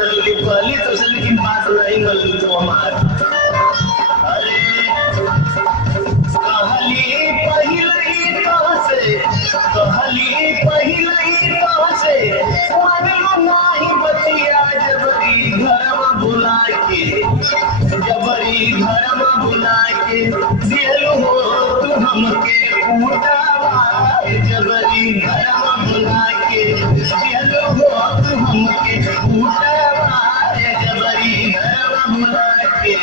लेकिन बात नहीं मिली तो हमार कहली पहिले तो से नहीं बतिया जबरी घरमा बुला के दिलू हो तू हमके पूटावा जबरी घरमा बुला के दिलू हो तू हमके पूटावा जबरी घरमा बुला के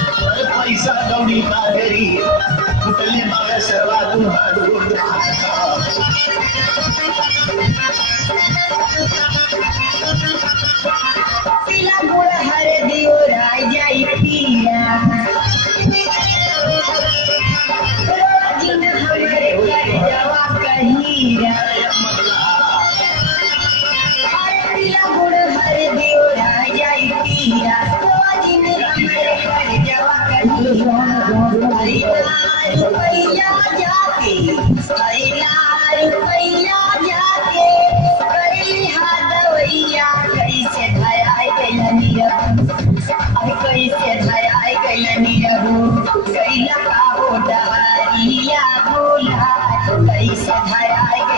पैसा दौड़ी मागरी उतले मावे सरवा तू पीला गुड़ हरे दियो राय जाई पिया रोजिन हमरे कर जवा कहीरा पीला गुड़ हरे दियो राय जाई पिया रोजिन हमरे कर जवा कैसे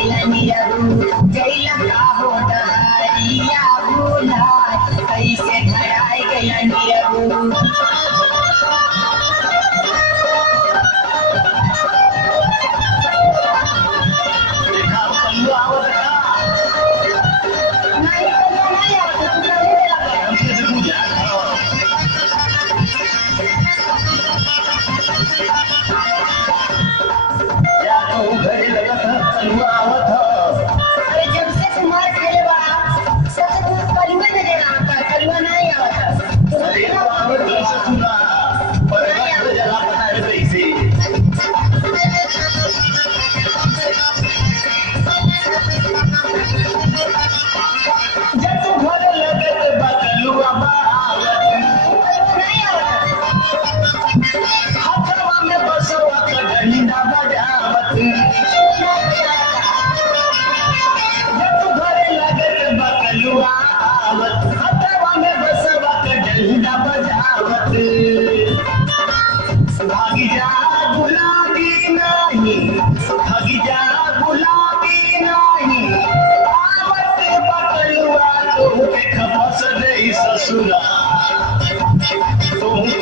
फंस गई ससुरा तू